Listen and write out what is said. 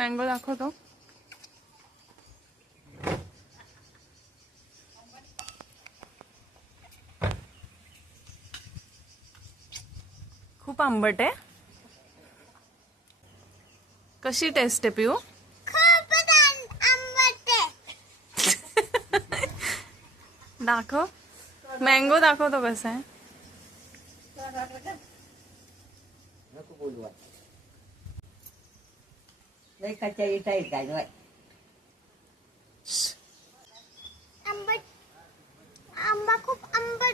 Mango दाखवतो. खूप आंबट आहे. कशी टेस्ट आहे पिऊ? दाखव. मँगो दाखवतो कसा आहे. आंबा खूप आंबट